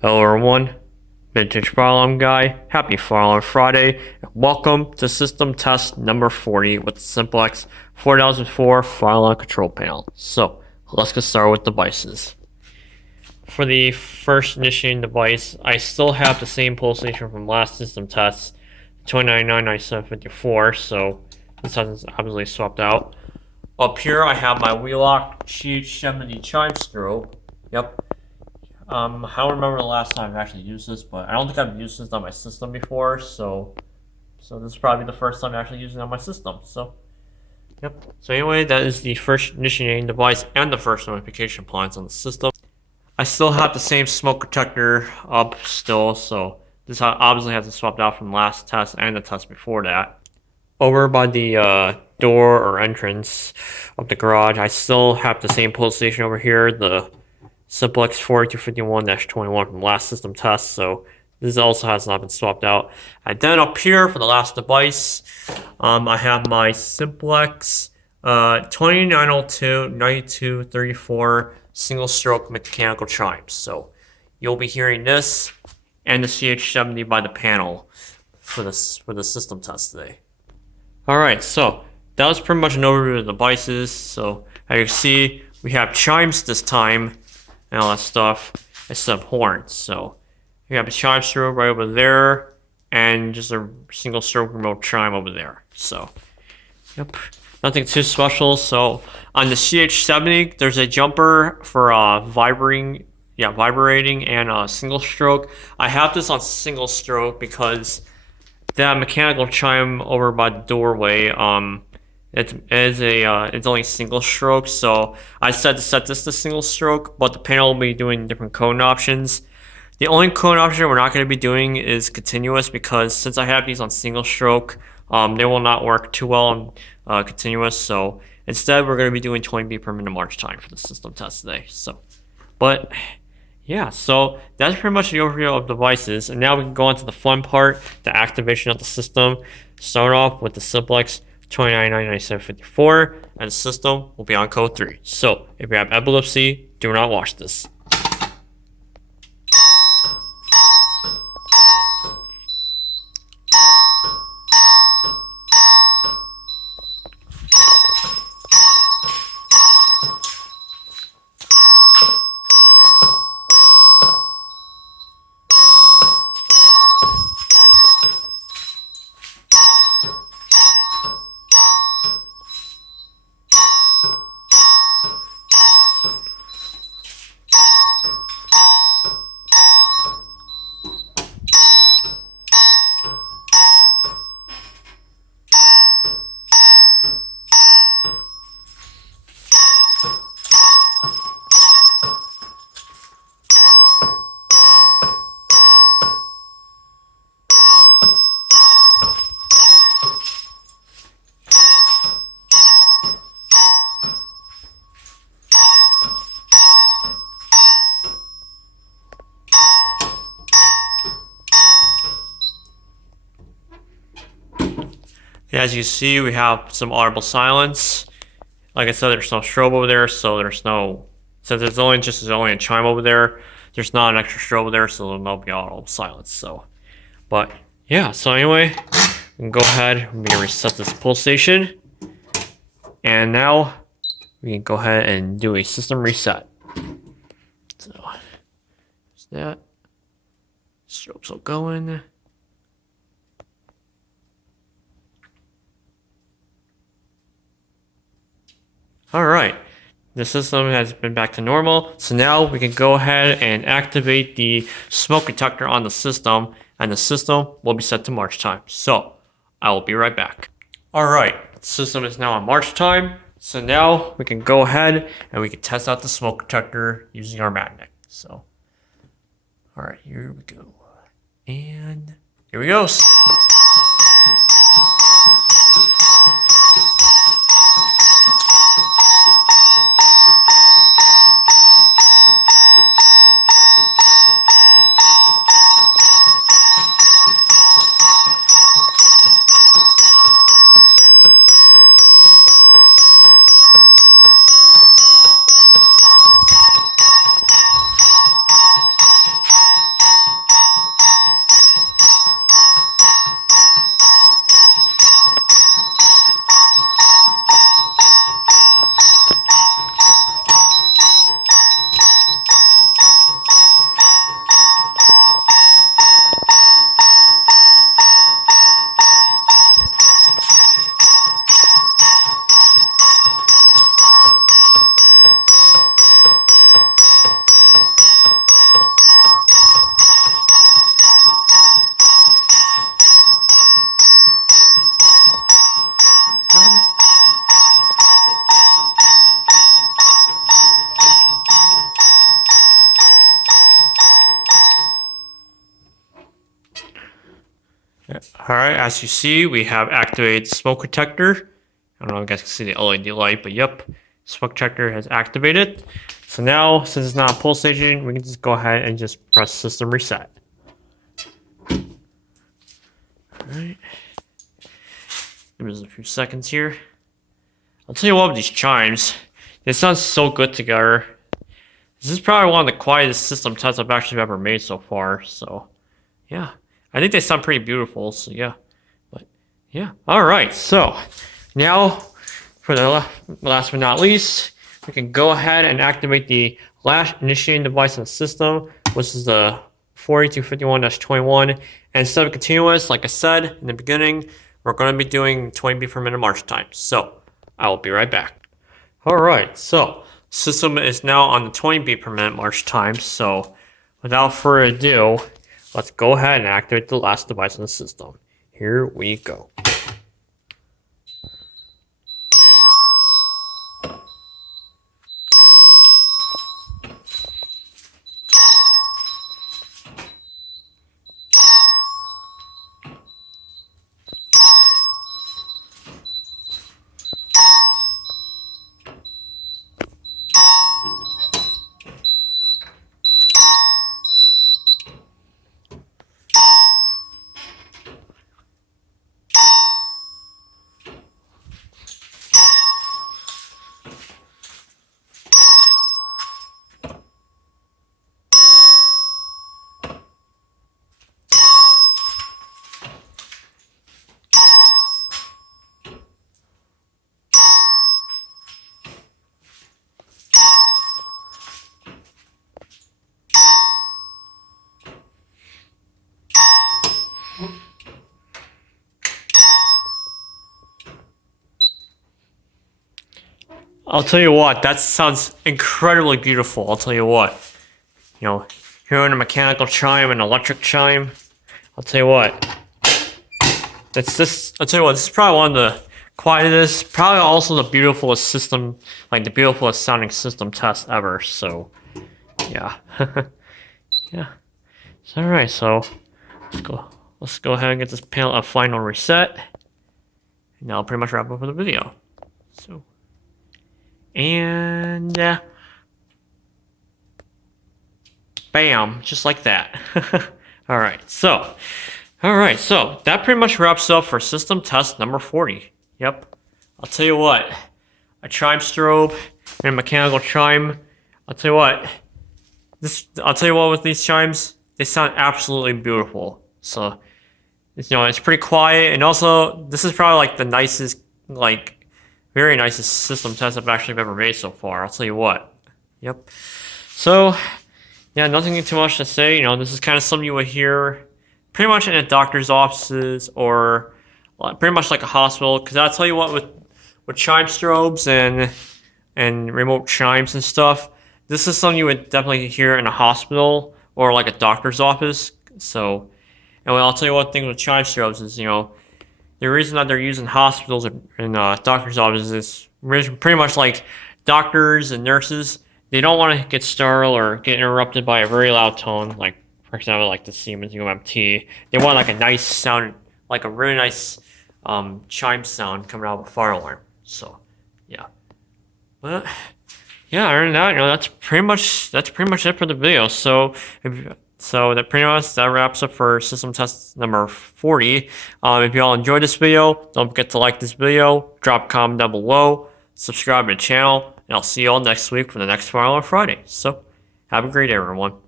Hello everyone, Vintage Firearm Guy, happy Firearm Friday, and welcome to system test number 40 with the simplex 4004 Firearm Control Panel. So, let's get started with devices. For the first initiating device, I still have the same pull station from last system test, 2999754, so this hasn't obviously swapped out. Up here I have my wheelock CH70 chime strobe. Yep. I don't remember the last time I've actually used this, but I don't think I've used this on my system before, so this is probably the first time I'm actually using it on my system. So, yep. So anyway, that is the first initiating device and the first notification appliance on the system. I still have the same smoke detector up still, so this obviously hasn't swapped out from last test and the test before that. Over by the door or entrance of the garage, I still have the same pull station over here, the simplex 4251-21 from last system test, so this also has not been swapped out. And then up here for the last device, I have my simplex 2902-9234 single stroke mechanical chimes. So you'll be hearing this and the CH70 by the panel for the system test today. Alright, so that was pretty much an overview of the devices. So as you can see, we have chimes this time and all that stuff instead of horns. So you have a chime strobe right over there and just a single stroke remote chime over there. So, yep, nothing too special. So on the CH70, there's a jumper for vibrating and single stroke. I have this on single stroke because that mechanical chime over by the doorway, it's only single stroke, so I decided to set this to single stroke, but the panel will be doing different cone options. The only cone option we're not going to be doing is continuous, because since I have these on single stroke, they will not work too well on continuous, so instead we're going to be doing 20 beat per minute march time for the system test today. So, but yeah, so that's pretty much the overview of devices, and now we can go on to the fun part, the activation of the system. Start off with the simplex 299754, and the system will be on code 3. So if you have epilepsy, do not watch this. As you see, we have some audible silence. Like I said, there's no strobe over there, so there's no, since it's only a chime over there, there's not an extra strobe over there, so there'll not be audible silence. So, but yeah, so anyway, we can go ahead and reset this pull station, and now we can go ahead and do a system reset. So, there's that. Strobes will go in. Alright, the system has been back to normal, so now we can go ahead and activate the smoke detector on the system, and the system will be set to march time. So, I will be right back. Alright, the system is now on march time, so now we can go ahead and we can test out the smoke detector using our magnet. So, alright, here we go. And here we go. Alright, as you see, we have activated smoke detector. I don't know if you guys can see the LED light, but yep, smoke detector has activated. So now, since it's not a pull station, we can just go ahead and just press system reset. Alright. Give us a few seconds here. I'll tell you what with these chimes, they sound so good together. This is probably one of the quietest system tests I've actually ever made so far, so yeah. I think they sound pretty beautiful, so yeah. But yeah. Alright, so now for the last but not least, we can go ahead and activate the last initiating device in the system, which is the 4251-21. And instead of continuous, like I said in the beginning, we're going to be doing 20 beat per minute march time. So I will be right back. Alright, so system is now on the 20 beat per minute march time. So without further ado, let's go ahead and activate the last device in the system. Here we go. I'll tell you what, that sounds incredibly beautiful. I'll tell you what. You know, hearing a mechanical chime and electric chime, I'll tell you what. I'll tell you what, this is probably one of the quietest, probably also the beautifulest system, like the beautifulest sounding system test ever. So, yeah. Yeah. So, alright, so let's go ahead and get this panel a final reset. And that'll pretty much wrap up the video. So, and bam, just like that. Alright, so that pretty much wraps up for system test number 40. Yep. I'll tell you what, a chime strobe and a mechanical chime. I'll tell you what with these chimes, they sound absolutely beautiful. So, it's pretty quiet, and also this is probably like the nicest, very nicest system test I've actually ever made so far. I'll tell you what. Yep. So, yeah, nothing too much to say. This is kind of something you would hear pretty much in a doctor's offices or pretty much like a hospital. Because I'll tell you what, with chime strobes and remote chimes and stuff, this is something you would definitely hear in a hospital or like a doctor's office. So, and I'll tell you one thing with chime strobes is, the reason that they're used in hospitals and doctor's offices is pretty much like doctors and nurses. They don't want to get startled or get interrupted by a very loud tone, like, for example, like the Siemens UMT. They want like a nice sound, like a really nice chime sound coming out of a fire alarm. So, yeah. But yeah, other than that, that's pretty much it for the video. So that wraps up for system test number 40. If you all enjoyed this video, don't forget to like this video, drop a comment down below, subscribe to the channel, and I'll see you all next week for the next Fire Alarm Friday. So, have a great day, everyone.